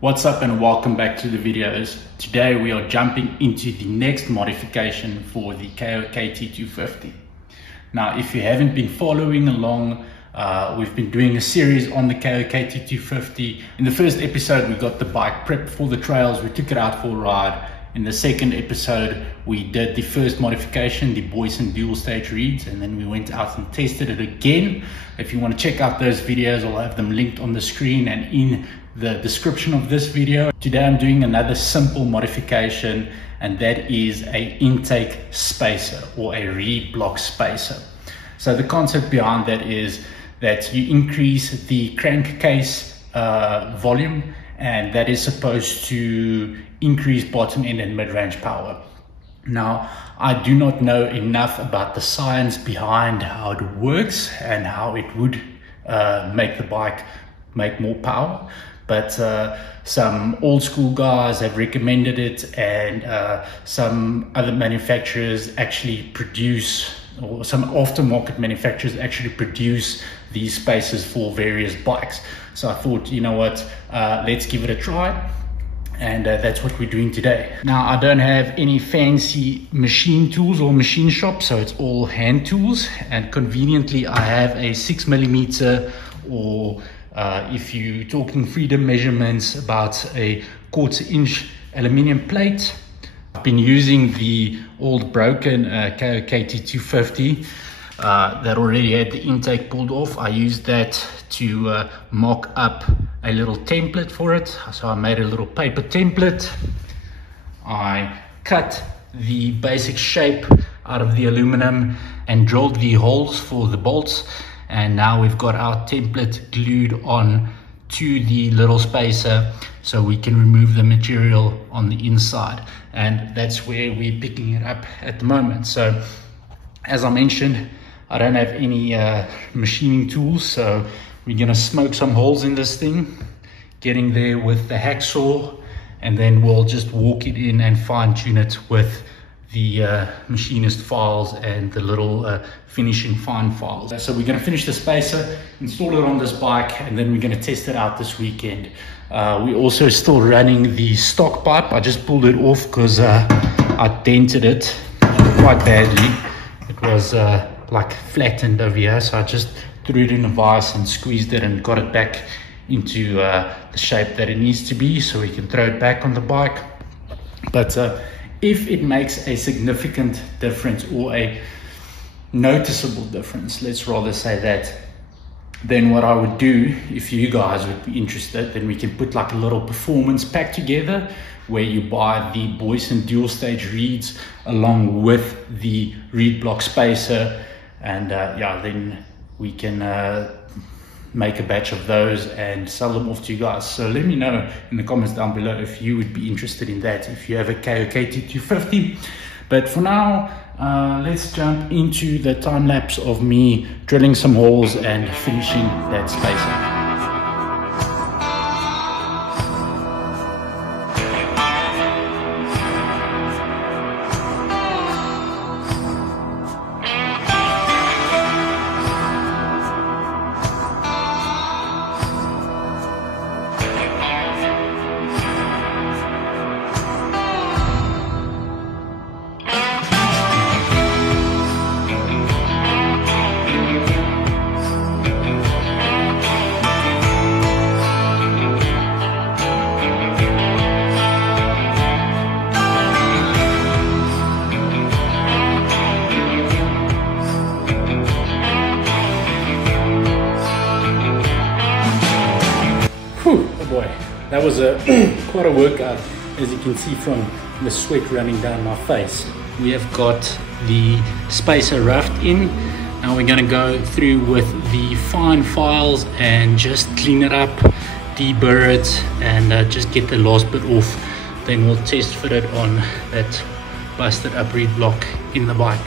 What's up and welcome back to the videos. Today we are jumping into the next modification for the Kayo KT250. Now if you haven't been following along, we've been doing a series on the Kayo KT250. In the first episode we got the bike prepped for the trails, we took it out for a ride. In the second episode we did the first modification, the Boyesen dual stage reeds, and then we went out and tested it again. If you want to check out those videos, I'll have them linked on the screen and in the description of this video. Today I'm doing another simple modification, and that is a intake spacer or a reed block spacer. So the concept behind that is that you increase the crankcase volume, and that is supposed to increase bottom end and mid-range power. Now, I do not know enough about the science behind how it works and how it would make the bike make more power, but some old school guys have recommended it, and some other manufacturers actually produce, or some aftermarket manufacturers actually produce these spacers for various bikes. So I thought, you know what, let's give it a try. And that's what we're doing today. Now, I don't have any fancy machine tools or machine shop, so it's all hand tools. And conveniently, I have a 6mm, or if you're talking freedom measurements, about a 1/4 inch aluminium plate. I've been using the old broken Kayo KT250 that already had the intake pulled off. I used that to mock up a little template for it. So I made a little paper template. I cut the basic shape out of the aluminum and drilled the holes for the bolts. And now we've got our template glued on to the little spacer, so we can remove the material on the inside. And that's where we're picking it up at the moment. So as I mentioned, I don't have any machining tools, so we're gonna smoke some holes in this thing, getting there with the hacksaw, and then we'll just walk it in and fine tune it with the machinist files and the little finishing fine files. So we're gonna finish the spacer, install it on this bike, and then we're gonna test it out this weekend. We're also still running the stock pipe. I just pulled it off because I dented it quite badly. It was like flattened over here, so I just threw it in a vise and squeezed it and got it back into the shape that it needs to be, so we can throw it back on the bike. But if it makes a significant difference, or a noticeable difference, let's rather say that, then what I would do, if you guys would be interested, then we can put like a little performance pack together where you buy the Boyesen dual stage reeds along with the reed block spacer, and yeah, then we can make a batch of those and sell them off to you guys. So let me know in the comments down below if you would be interested in that, if you have a Kayo KT250. But for now, let's jump into the time lapse of me drilling some holes and finishing that spacer. That was quite a workout, as you can see from the sweat running down my face. We have got the spacer roughed in. Now we're going to go through with the fine files and just clean it up, deburr it, and just get the last bit off. Then we'll test fit it on that busted up reed block in the bike.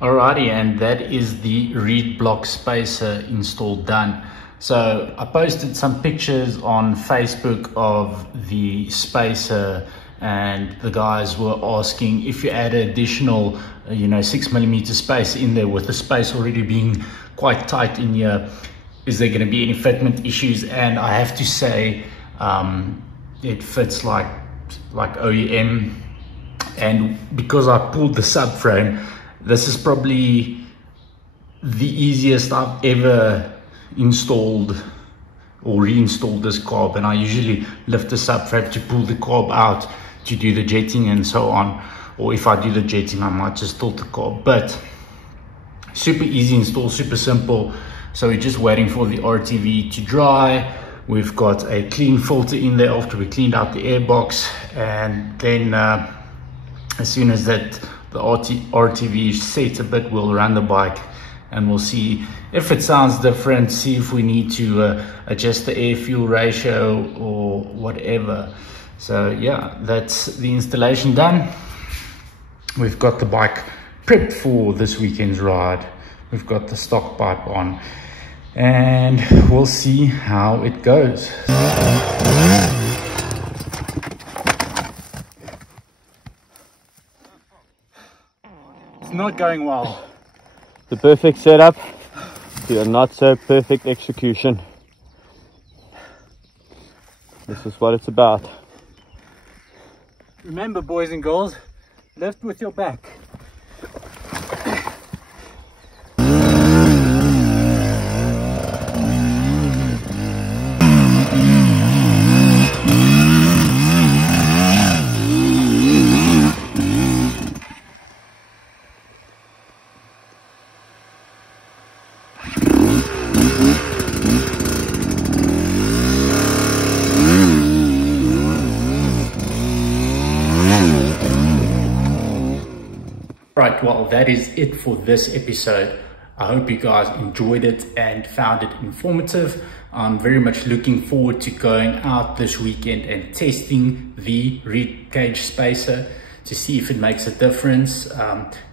Alrighty, and that is the reed block spacer install done. So I posted some pictures on Facebook of the spacer, and the guys were asking if you add an additional 6mm space in there, with the space already being quite tight in here, is there going to be any fitment issues? And I have to say it fits like OEM. And because I pulled the subframe, this is probably the easiest I've ever installed or reinstalled this carb. And I usually lift the subframe to pull the carb out to do the jetting and so on, or if I do the jetting I might just tilt the carb. But super easy install, super simple. So we're just waiting for the RTV to dry. We've got a clean filter in there after we cleaned out the air box, and then as soon as that the RTV is set a bit, we'll run the bike and we'll see if it sounds different, see if we need to adjust the air fuel ratio or whatever. So yeah, that's the installation done. We've got the bike prepped for this weekend's ride. We've got the stock pipe on, and we'll see how it goes. It's not going well. The perfect setup to a not so perfect execution. This is what it's about. Remember, boys and girls, lift with your back. Right, well, that is it for this episode. I hope you guys enjoyed it and found it informative. I'm very much looking forward to going out this weekend and testing the reed cage spacer to see if it makes a difference.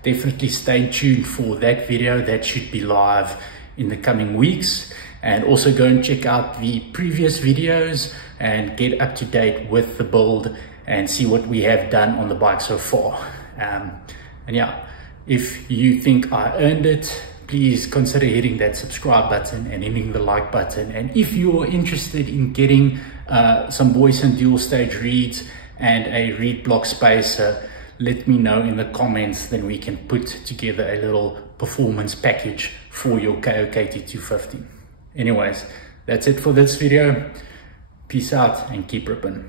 Definitely stay tuned for that video. That should be live in the coming weeks. And also go and check out the previous videos and get up to date with the build and see what we have done on the bike so far. And yeah, if you think I earned it, please consider hitting that subscribe button and hitting the like button. And if you're interested in getting some Boyesen dual stage reeds and a reed block spacer, let me know in the comments, then we can put together a little performance package for your Kayo KT250. Anyways, that's it for this video. Peace out and keep ripping.